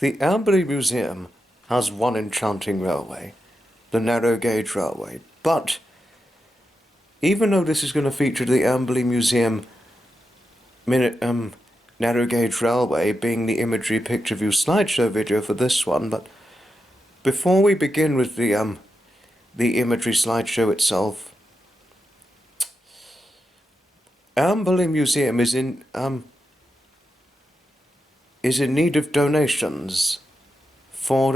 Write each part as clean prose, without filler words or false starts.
The Amberley Museum has one enchanting railway, the narrow gauge railway, but even though this is going to feature the Amberley Museum narrow gauge railway being the imagery picture view slideshow video for this one, but before we begin with the imagery slideshow itself, Amberley Museum is in need of donations for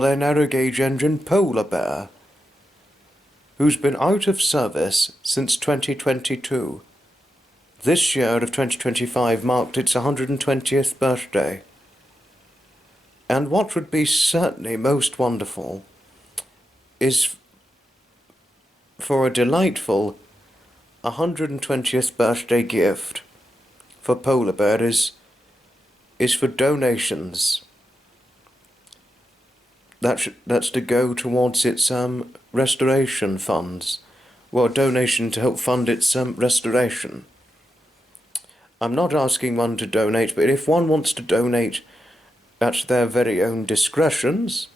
their narrow gauge engine Polar Bear, who's been out of service since 2022. This year of 2025 marked its 120th birthday. And what would be certainly most wonderful is for a delightful 120th birthday gift for Polar Bear is for donations. That's to go towards its restoration funds. Well, donation to help fund its restoration. I'm not asking one to donate, but if one wants to donate at their very own discretions,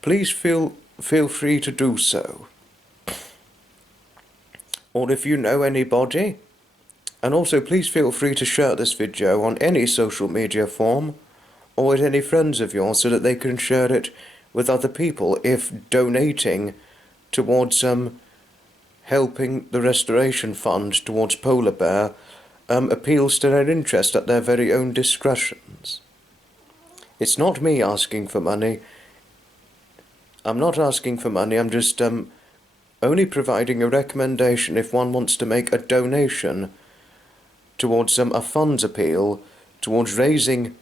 please feel free to do so. Or if you know anybody, and also please feel free to share this video on any social media form or with any friends of yours so that they can share it with other people if donating towards helping the restoration fund towards Polar Bear appeals to their interest at their very own discretions. It's not me asking for money. I'm not asking for money, I'm just only providing a recommendation if one wants to make a donation towards a funds appeal towards raising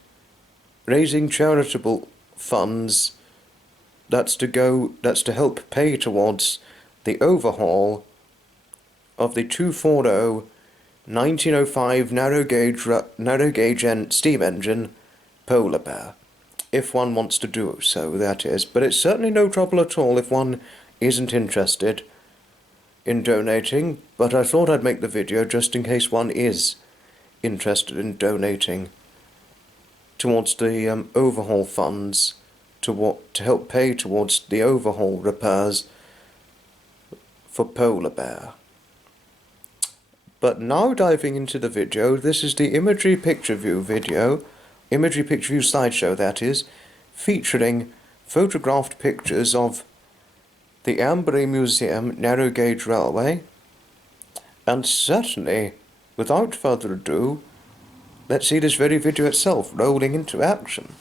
charitable funds that's to help pay towards the overhaul of the 240 1905 narrow gauge steam engine Polar Bear, if one wants to do so, that is. But it's certainly no trouble at all if one isn't interested in donating, but I thought I'd make the video just in case one is interested in donating towards the overhaul funds to help pay towards the overhaul repairs for Polar Bear. But now diving into the video, this is the imagery picture view slideshow, that is, featuring photographed pictures of the Amberley Museum narrow gauge railway, and certainly, without further ado, let's see this very video itself rolling into action.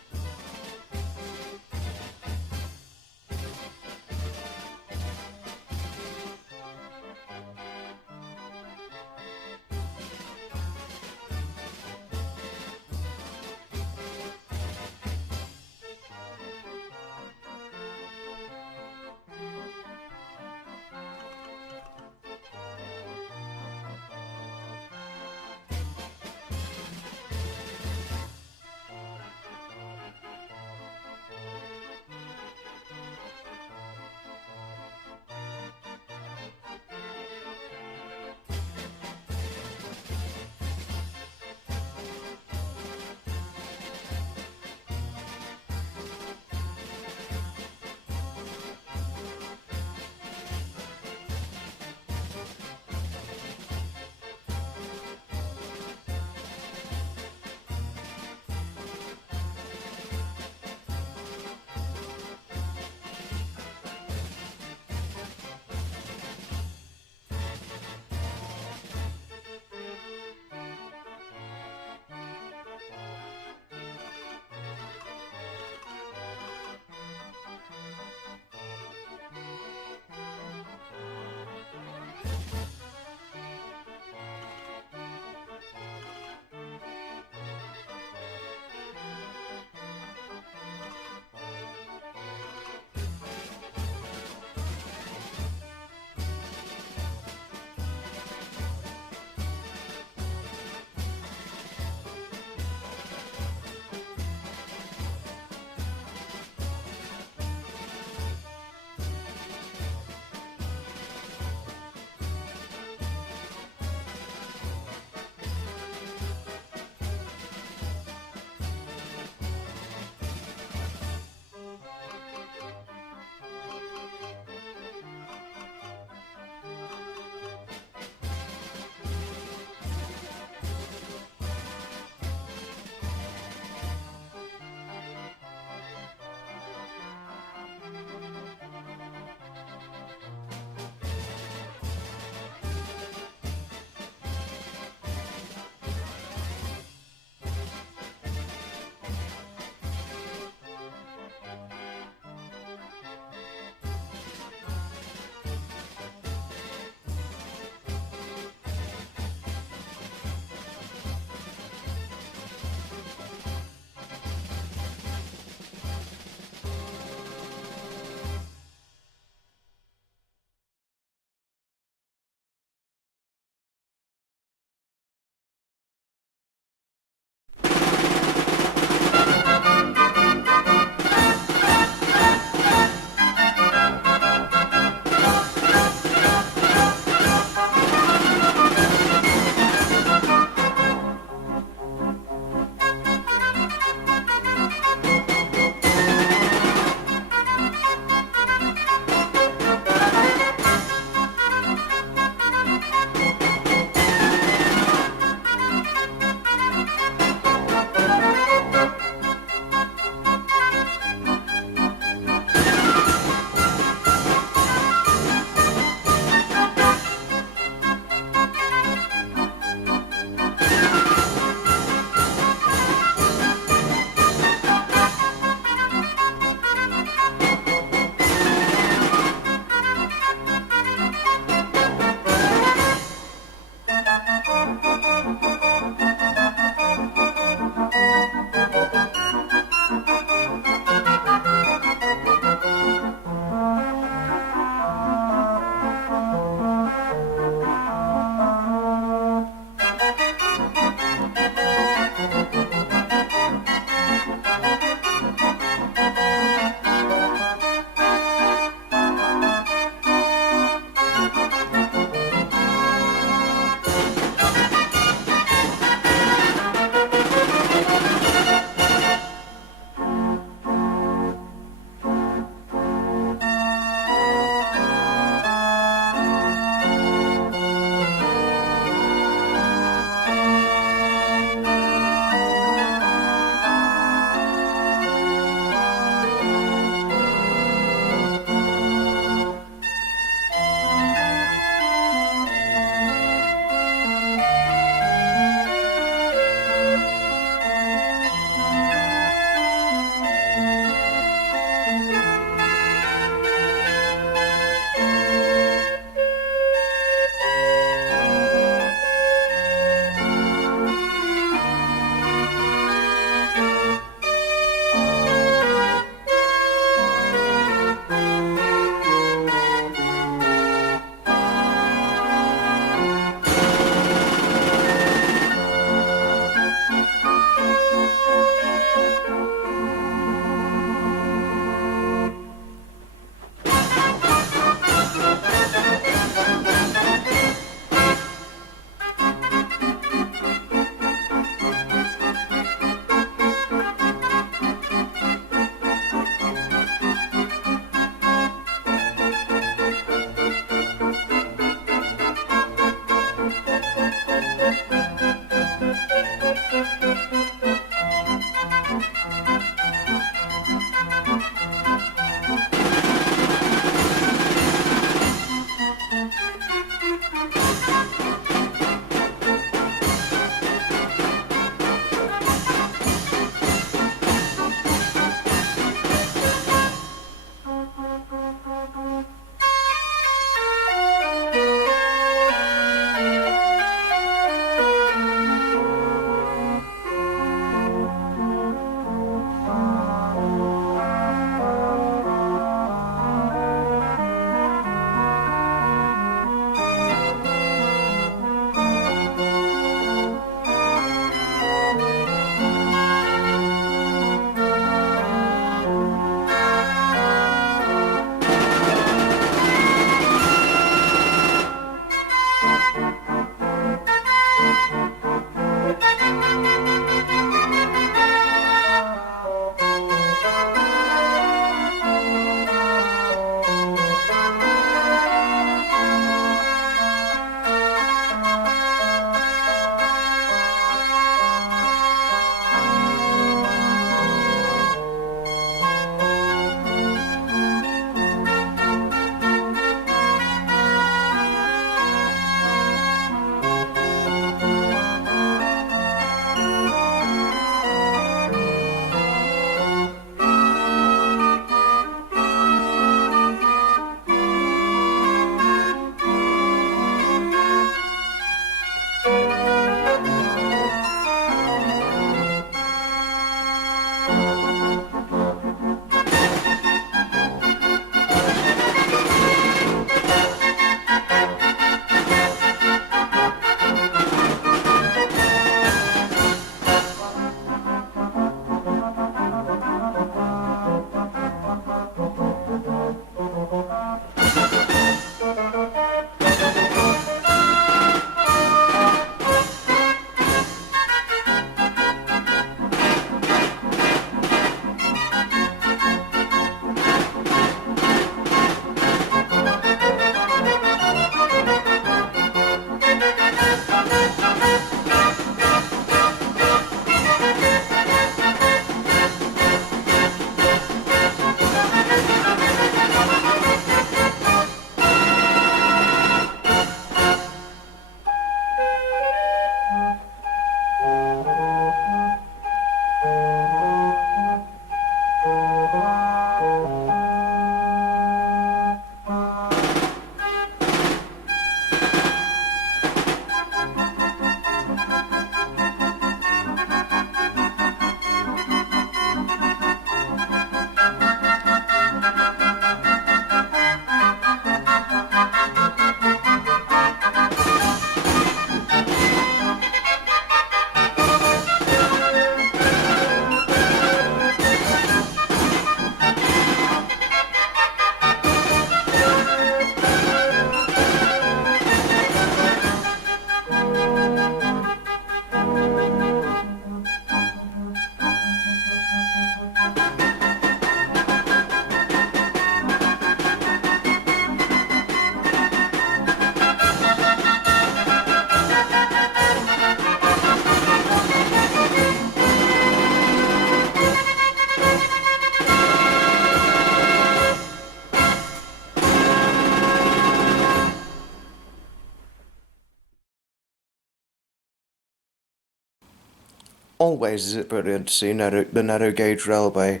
Always is it brilliant to see the narrow gauge railway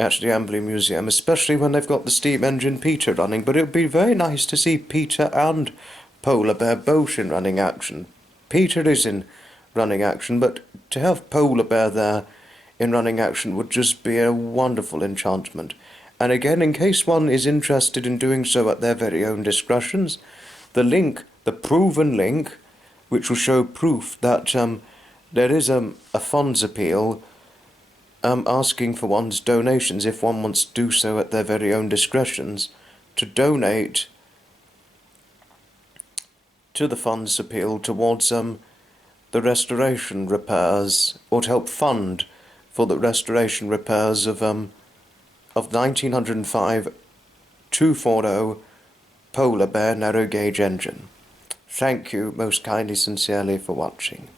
at the Amberley Museum, especially when they've got the steam engine Peter running, but it would be very nice to see Peter and Polar Bear both in running action. Peter is in running action, but to have Polar Bear there in running action would just be a wonderful enchantment. And again, in case one is interested in doing so at their very own discretions, the link, the proven link, which will show proof that there is a funds appeal asking for one's donations if one wants to do so at their very own discretions, to donate to the funds appeal towards the restoration repairs, or to help fund for the restoration repairs of 1905 240 Polar Bear narrow gauge engine. Thank you most kindly, sincerely for watching.